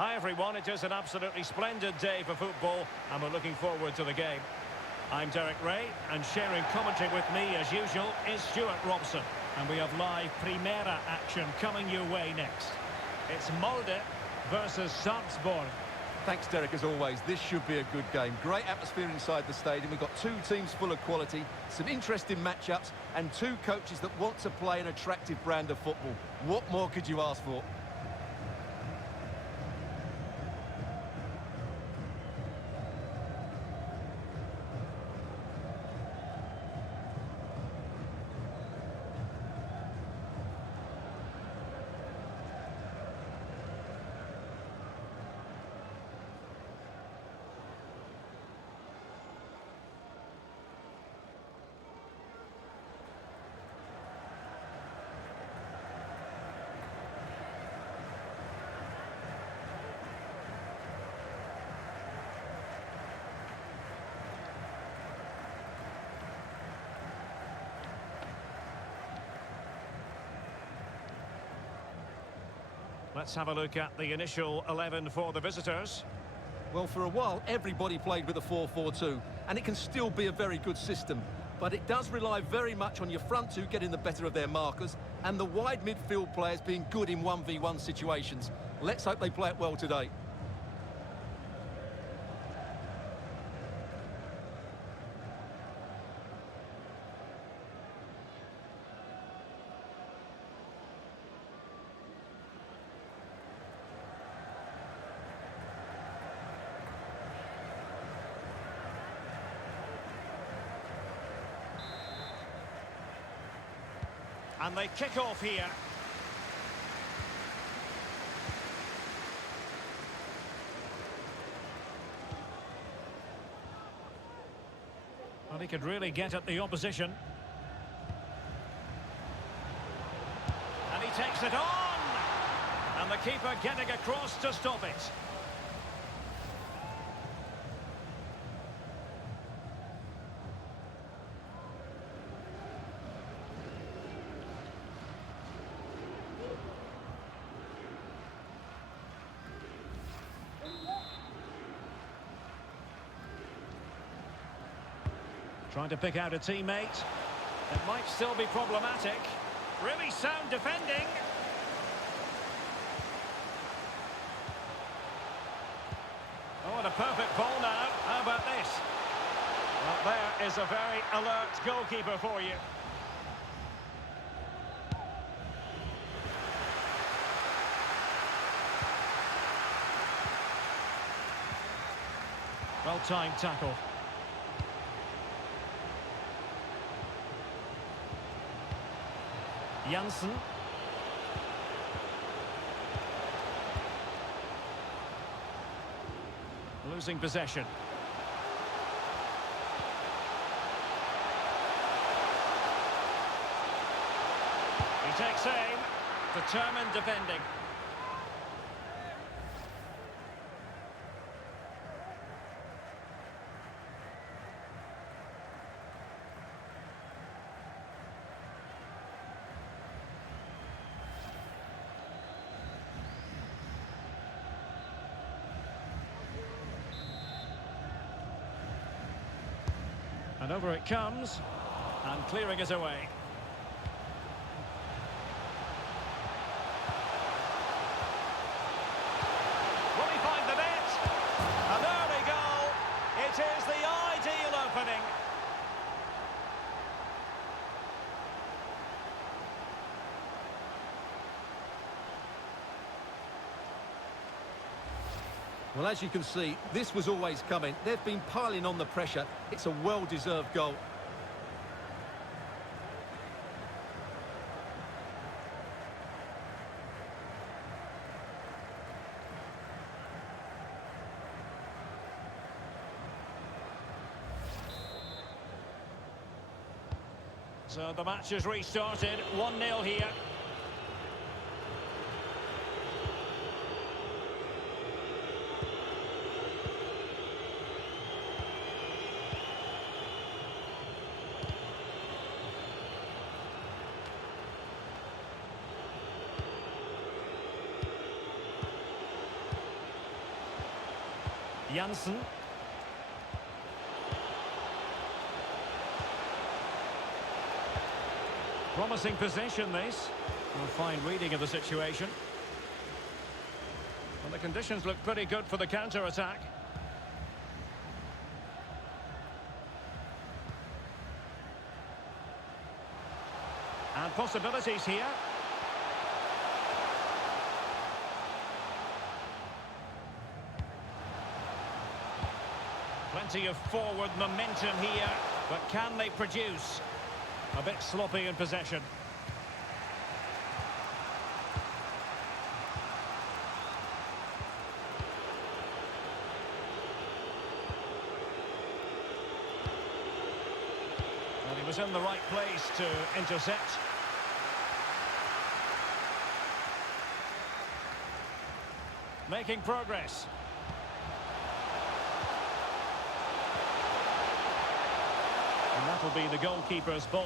Hi everyone, it is an absolutely splendid day for football and we're looking forward to the game. I'm Derek Ray and sharing commentary with me as usual is Stuart Robson. And we have live Primera action coming your way next. It's Molde versus Salzburg. Thanks, Derek, as always. This should be a good game. Great atmosphere inside the stadium. We've got two teams full of quality, some interesting matchups, and two coaches that want to play an attractive brand of football. What more could you ask for? Let's have a look at the initial 11 for the visitors. Well, for a while, everybody played with a 4-4-2, and it can still be a very good system. But it does rely very much on your front two getting the better of their markers, and the wide midfield players being good in 1v1 situations. Let's hope they play it well today. And they kick off here. Well, he could really get at the opposition. And he takes it on! And the keeper getting across to stop it. Trying to pick out a teammate. It might still be problematic. Really sound defending. Oh, and a perfect ball now. How about this? Well, there is a very alert goalkeeper for you. Well-timed tackle. Janssen. Losing possession. He takes aim. Determined defending. And over it comes, and clearing it away. Will he find the net? And there we go. It is the ideal opening. Well, as you can see, this was always coming. They've been piling on the pressure. It's a well-deserved goal. So the match has restarted, 1-0 here. Janssen. Promising possession, this. A fine reading of the situation. Well, the conditions look pretty good for the counter-attack. And possibilities here. Plenty of forward momentum here, but can they produce? A bit sloppy in possession. Well, he was in the right place to intercept. Making progress. And that'll be the goalkeeper's ball.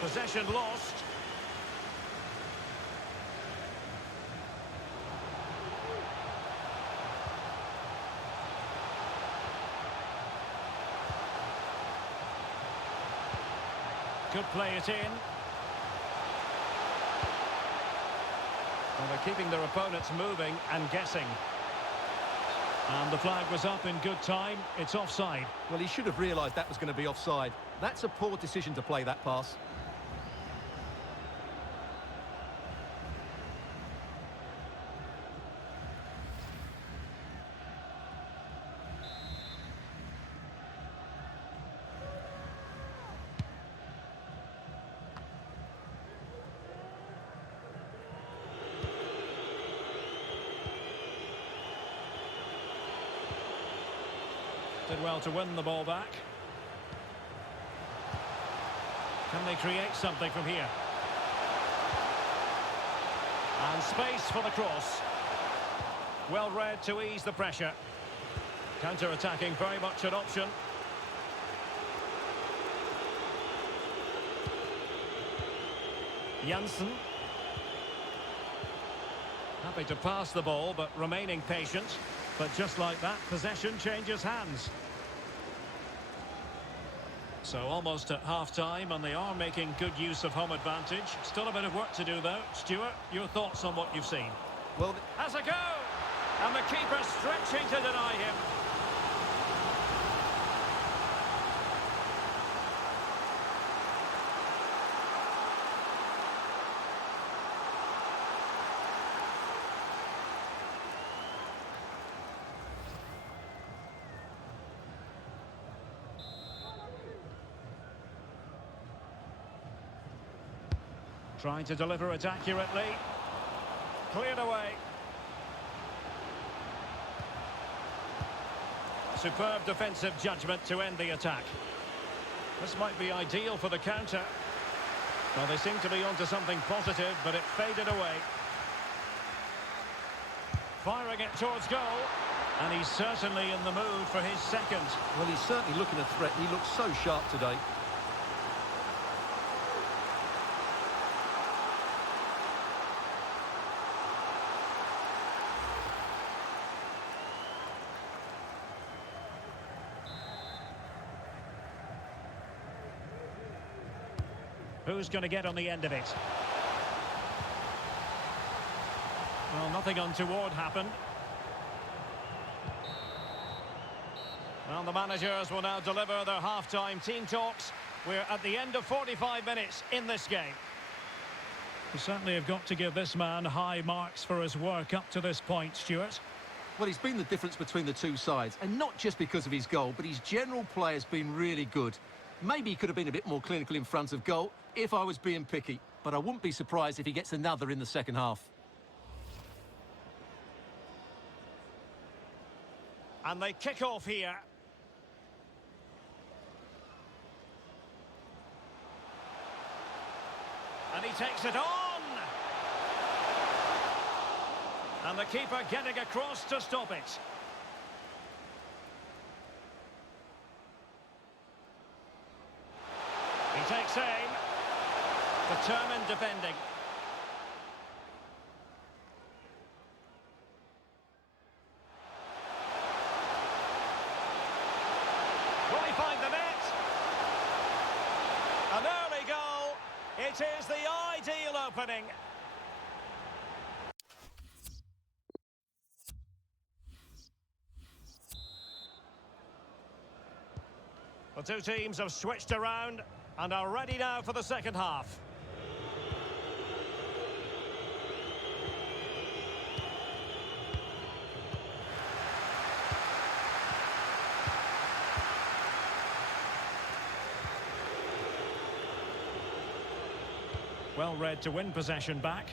Possession lost. Could play it in. Well, they're keeping their opponents moving and guessing. And the flag was up in good time. It's offside. Well, he should have realised that was going to be offside. That's a poor decision to play that pass. Did well to win the ball back. Can they create something from here? And space for the cross. Well read to ease the pressure. Counter-attacking, very much an option. Janssen. Happy to pass the ball, but remaining patient. But just like that, possession changes hands. So almost at half-time, and they are making good use of home advantage. Still a bit of work to do, though. Stuart, your thoughts on what you've seen? Well, has a go! And the keeper stretching to deny him. Trying to deliver it accurately. Cleared away. Superb defensive judgment to end the attack. This might be ideal for the counter. Well, they seem to be onto something positive, but it faded away. Firing it towards goal. And he's certainly in the mood for his second. Well, he's certainly looking a threat. He looks so sharp today. Who's going to get on the end of it? Well, nothing untoward happened. Well, the managers will now deliver their half-time team talks. We're at the end of 45 minutes in this game. We certainly have got to give this man high marks for his work up to this point, Stuart. Well, he's been the difference between the two sides, and not just because of his goal, but his general play has been really good. Maybe he could have been a bit more clinical in front of goal if I was being picky, but I wouldn't be surprised if he gets another in the second half. And they kick off here. And he takes it on! And the keeper getting across to stop it. He takes aim. Determined defending. Will he find the net? An early goal. It is the ideal opening. The two teams have switched around and are ready now for the second half. Well read to win possession back.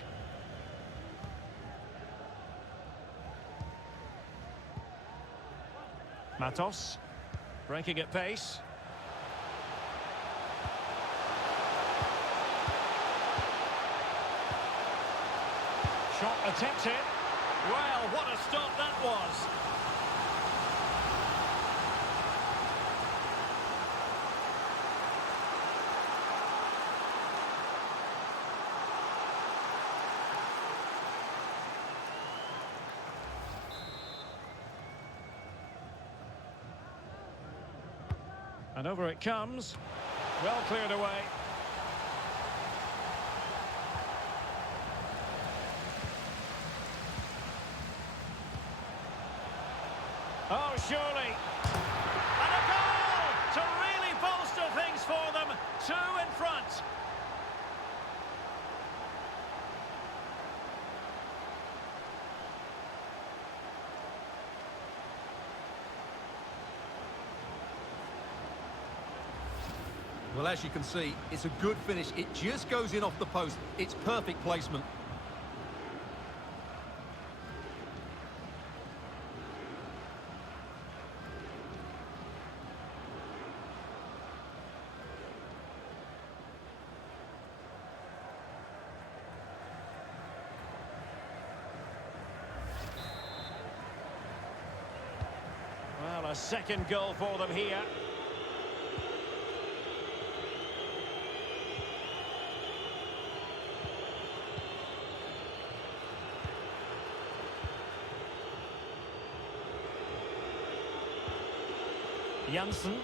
Matos, breaking at pace. Shot attempted. Well, what a stop that was. And over it comes. Well cleared away. Oh, surely. And a goal to really bolster things for them. Two in front. Well, as you can see, it's a good finish. It just goes in off the post. It's perfect placement. Well, a second goal for them here. Janssen.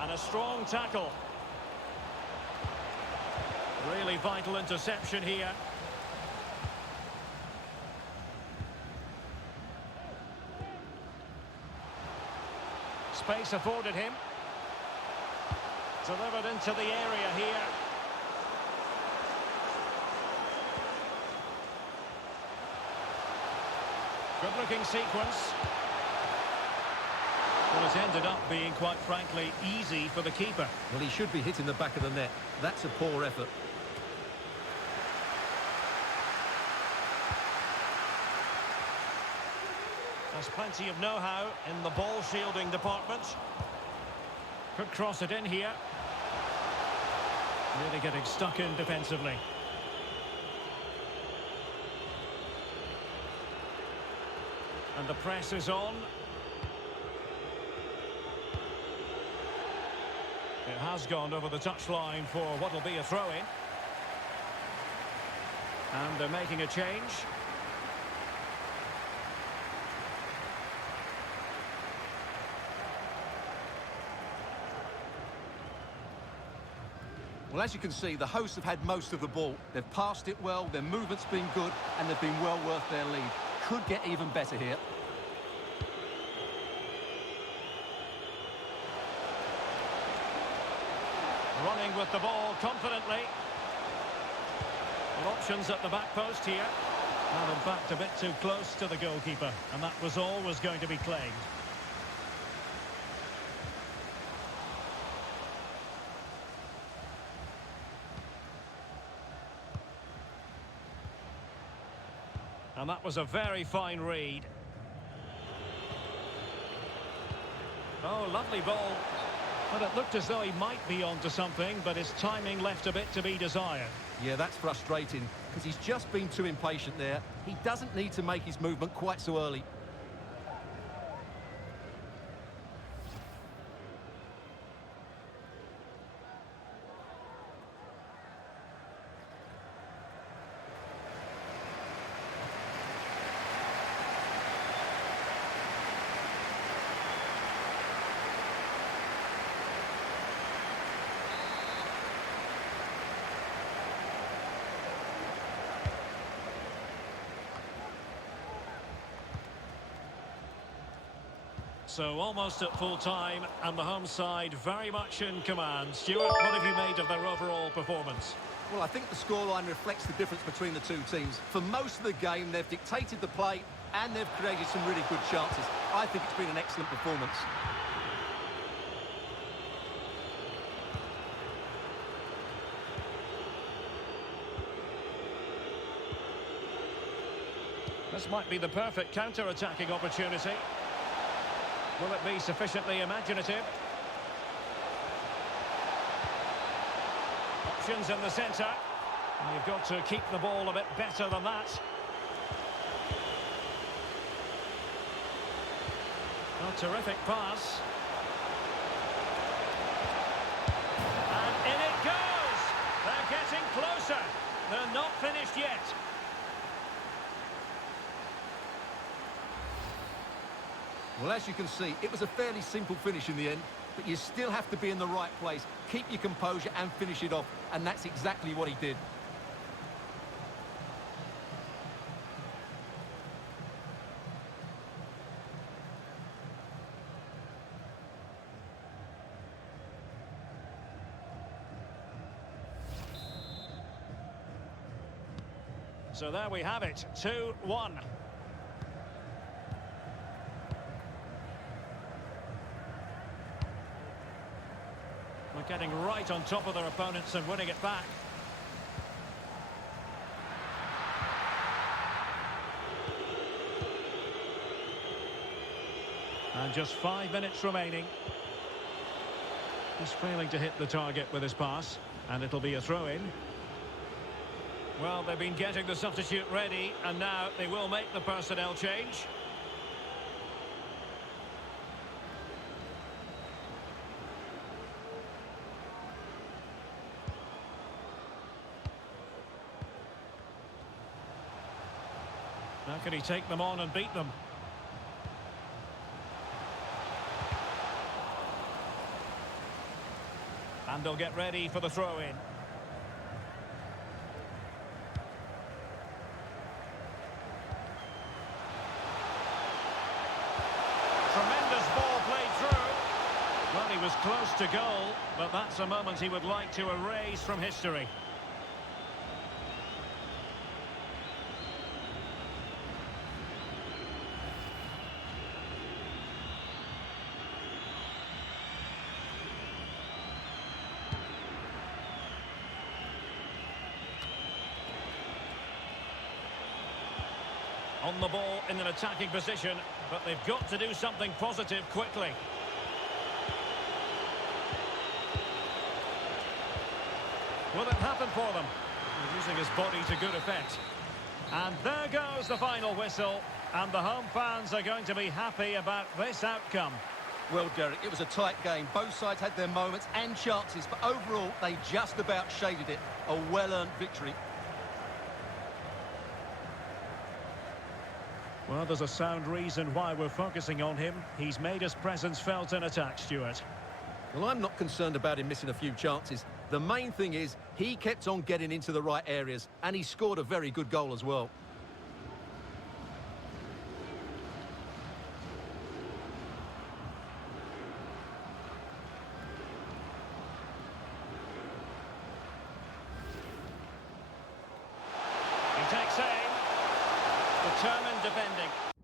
And a strong tackle. Really vital interception here. Space afforded him. Delivered into the area here. Good-looking sequence. Well, it's ended up being, quite frankly, easy for the keeper. Well, he should be hitting the back of the net. That's a poor effort. There's plenty of know-how in the ball shielding department. Could cross it in here. Really getting stuck in defensively. And the press is on. It has gone over the touchline for what will be a throw-in. And they're making a change. Well, as you can see, the hosts have had most of the ball. They've passed it well, their movement's been good, and they've been well worth their lead. Could get even better here. Running with the ball confidently. Well, options at the back post here. Well, in fact, a bit too close to the goalkeeper, and that was always going to be claimed. And that was a very fine read. Oh, lovely ball. But it looked as though he might be onto something, but his timing left a bit to be desired. Yeah, that's frustrating, because he's just been too impatient there. He doesn't need to make his movement quite so early. So almost at full time, and the home side very much in command. Stuart, what have you made of their overall performance? Well, I think the scoreline reflects the difference between the two teams. For most of the game, they've dictated the play and they've created some really good chances. I think it's been an excellent performance. This might be the perfect counter-attacking opportunity. Will it be sufficiently imaginative? Options in the centre. And you've got to keep the ball a bit better than that. A terrific pass. And in it goes! They're getting closer. They're not finished yet. Well, as you can see, it was a fairly simple finish in the end, but you still have to be in the right place, keep your composure and finish it off, and that's exactly what he did. So there we have it, 2-1. We're getting right on top of their opponents and winning it back. And just 5 minutes remaining. He's failing to hit the target with his pass, and it'll be a throw-in. Well, they've been getting the substitute ready, and now they will make the personnel change. How can he take them on and beat them? And they'll get ready for the throw-in. Tremendous ball played through. Well, he was close to goal, but that's a moment he would like to erase from history. On the ball in an attacking position, but they've got to do something positive quickly. Will it happen for them? He's using his body to good effect. And there goes the final whistle, and the home fans are going to be happy about this outcome. Well, Derek, it was a tight game. Both sides had their moments and chances, but overall, they just about shaded it. A well-earned victory. Well, there's a sound reason why we're focusing on him. He's made his presence felt in attack, Stuart. Well, I'm not concerned about him missing a few chances. The main thing is he kept on getting into the right areas, and he scored a very good goal as well. He takes aim. Determined defending.